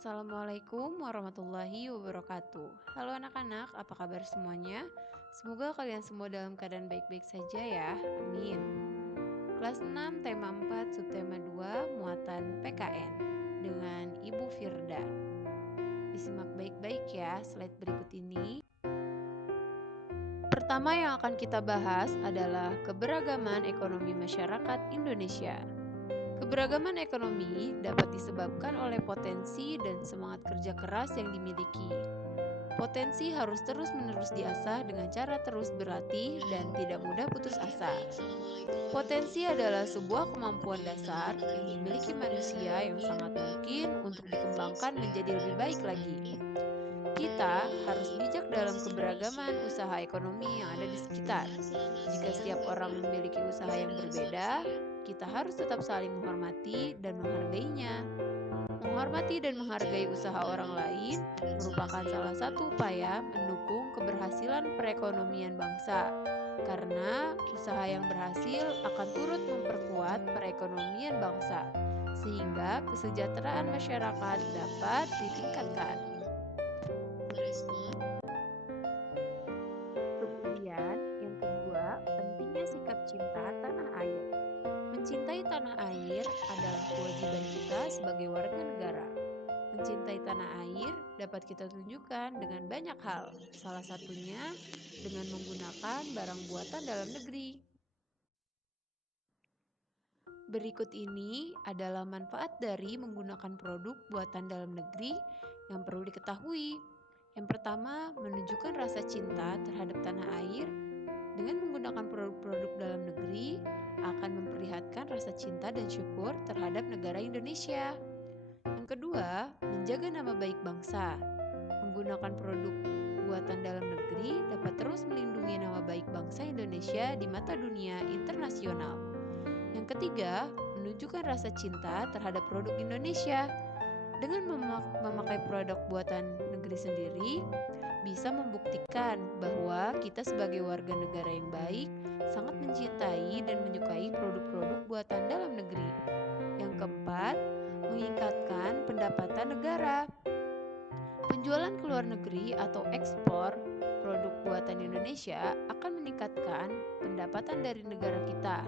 Assalamualaikum warahmatullahi wabarakatuh. Halo anak-anak, apa kabar semuanya? Semoga kalian semua dalam keadaan baik-baik saja ya. Amin. Kelas 6 tema 4 subtema 2 muatan PKN dengan Ibu Firda. Disimak baik-baik ya slide berikut ini. Pertama yang akan kita bahas adalah keberagaman ekonomi masyarakat Indonesia. Keberagaman ekonomi dapat disebabkan oleh potensi dan semangat kerja keras yang dimiliki. Potensi harus terus-menerus diasah dengan cara terus berlatih dan tidak mudah putus asa. Potensi adalah sebuah kemampuan dasar yang dimiliki manusia yang sangat mungkin untuk dikembangkan menjadi lebih baik lagi. Kita harus bijak dalam keberagaman usaha ekonomi yang ada di sekitar. Jika setiap orang memiliki usaha yang berbeda, kita harus tetap saling menghormati dan menghargainya. Menghormati dan menghargai usaha orang lain merupakan salah satu upaya mendukung keberhasilan perekonomian bangsa, karena usaha yang berhasil akan turut memperkuat perekonomian bangsa, sehingga kesejahteraan masyarakat dapat ditingkatkan. Kemudian, yang kedua, pentingnya sikap cinta tanah air. Mencintai tanah air adalah kewajiban kita sebagai warga negara. Mencintai tanah air dapat kita tunjukkan dengan banyak hal, salah satunya dengan menggunakan barang buatan dalam negeri. Berikut ini adalah manfaat dari menggunakan produk buatan dalam negeri yang perlu diketahui. Yang pertama, menunjukkan rasa cinta terhadap tanah air. Dengan menggunakan produk-produk dalam negeri akan memperlihatkan rasa cinta dan syukur terhadap negara Indonesia. Yang kedua, menjaga nama baik bangsa. Menggunakan produk buatan dalam negeri dapat terus melindungi nama baik bangsa Indonesia di mata dunia internasional. Yang ketiga, menunjukkan rasa cinta terhadap produk Indonesia. Dengan memakai produk buatan negeri sendiri, bisa membuktikan bahwa kita sebagai warga negara yang baik sangat mencintai dan menyukai produk-produk buatan dalam negeri. Yang keempat, meningkatkan pendapatan negara. Penjualan ke luar negeri atau ekspor produk buatan Indonesia akan meningkatkan pendapatan dari negara kita.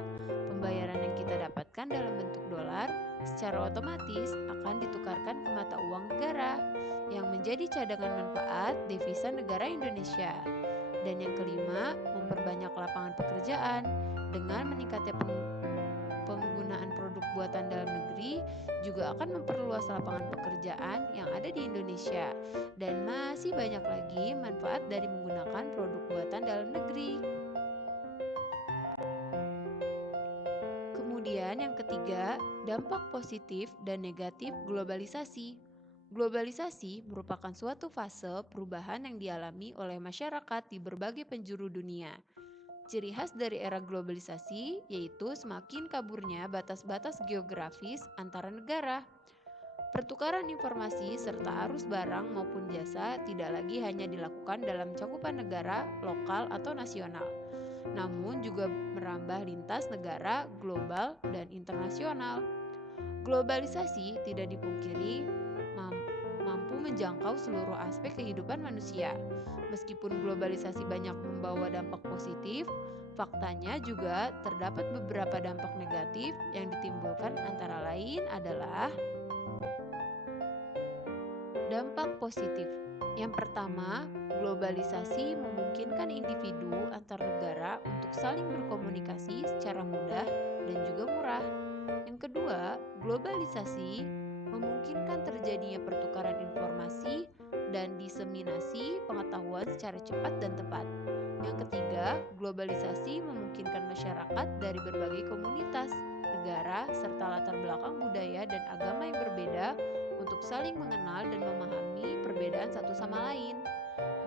Pembayaran yang kita dapatkan dalam bentuk dolar secara otomatis akan ditukarkan ke mata uang negara yang menjadi cadangan manfaat devisa negara Indonesia. Dan yang kelima, memperbanyak lapangan pekerjaan. Dengan meningkatnya penggunaan produk buatan dalam negeri juga akan memperluas lapangan pekerjaan yang ada di Indonesia. Dan masih banyak lagi manfaat dari menggunakan produk buatan dalam negeri. Kemudian yang ketiga, dampak positif dan negatif globalisasi. Globalisasi merupakan suatu fase perubahan yang dialami oleh masyarakat di berbagai penjuru dunia. Ciri khas dari era globalisasi yaitu semakin kaburnya batas-batas geografis antara negara. Pertukaran informasi serta arus barang maupun jasa tidak lagi hanya dilakukan dalam cakupan negara, lokal, atau nasional, namun juga merambah lintas negara, global, dan internasional. Globalisasi tidak dipungkiri mampu menjangkau seluruh aspek kehidupan manusia. Meskipun globalisasi banyak membawa dampak positif, faktanya juga terdapat beberapa dampak negatif yang ditimbulkan, antara lain adalah dampak positif. Yang pertama, globalisasi memungkinkan individu antar negara untuk saling berkomunikasi secara mudah dan juga murah. Yang kedua, globalisasi memungkinkan terjadinya pertukaran informasi dan diseminasi pengetahuan secara cepat dan tepat. Yang ketiga, globalisasi memungkinkan masyarakat dari berbagai komunitas, negara, serta latar belakang budaya dan agama yang berbeda untuk saling mengenal dan memahami perbedaan satu sama lain.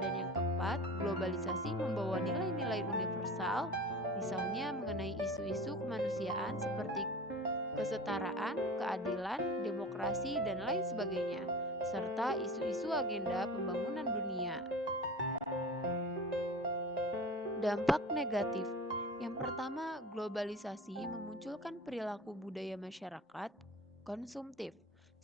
Dan yang keempat, globalisasi membawa nilai-nilai universal, misalnya mengenai isu-isu kemanusiaan seperti kesetaraan, keadilan, demokrasi, dan lain sebagainya, serta isu-isu agenda pembangunan dunia. Dampak negatif. Yang pertama, globalisasi memunculkan perilaku budaya masyarakat konsumtif,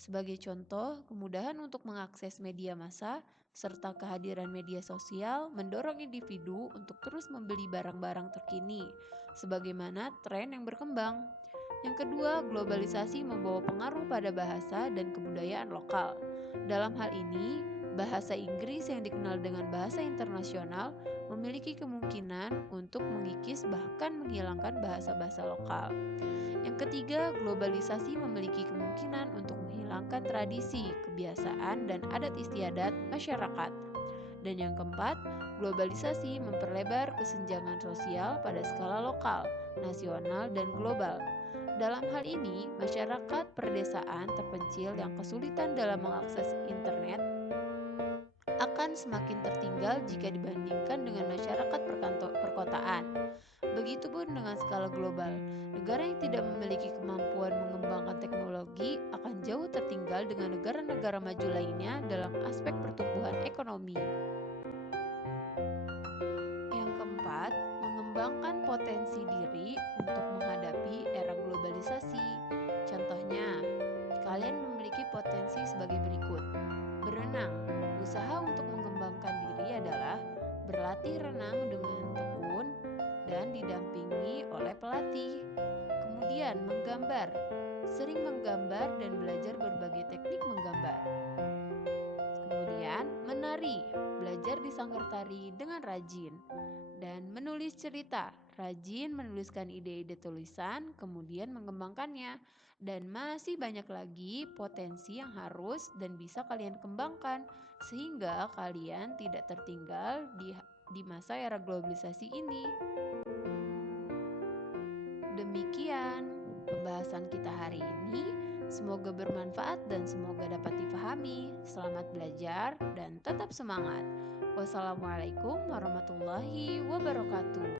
Sebagai contoh, kemudahan untuk mengakses media massa serta kehadiran media sosial mendorong individu untuk terus membeli barang-barang terkini, sebagaimana tren yang berkembang. Yang kedua, globalisasi membawa pengaruh pada bahasa dan kebudayaan lokal. Dalam hal ini, bahasa Inggris yang dikenal dengan bahasa internasional memiliki kemungkinan untuk mengikis bahkan menghilangkan bahasa-bahasa lokal. Yang ketiga, globalisasi memiliki kemungkinan untuk menghilangkan tradisi, kebiasaan, dan adat istiadat masyarakat. Dan yang keempat, globalisasi memperlebar kesenjangan sosial pada skala lokal, nasional, dan global. Dalam hal ini, masyarakat pedesaan terpencil yang kesulitan dalam mengakses internet akan semakin tertinggal jika dibandingkan dengan masyarakat perkotaan. Begitupun dengan skala global, negara yang tidak memiliki kemampuan mengembangkan teknologi akan jauh tertinggal dengan negara-negara maju lainnya dalam aspek pertumbuhan ekonomi. Yang keempat, mengembangkan potensi diri untuk menghadapi era globalisasi. Contohnya, kalian memiliki potensi sebagai berikut. Berenang. Usaha untuk mengembangkan diri adalah berlatih renang dengan tekun dan didampingi oleh pelatih. Kemudian menggambar. Sering menggambar dan belajar berbagai teknik menggambar. Kemudian menari, belajar di sanggar tari dengan rajin. Dan menulis cerita, rajin menuliskan ide-ide tulisan, kemudian mengembangkannya. Dan masih banyak lagi potensi yang harus dan bisa kalian kembangkan, sehingga kalian tidak tertinggal di masa era globalisasi ini. Demikian pembahasan kita hari ini. Semoga bermanfaat dan semoga dapat dipahami. Selamat belajar dan tetap semangat. Wassalamualaikum warahmatullahi wabarakatuh.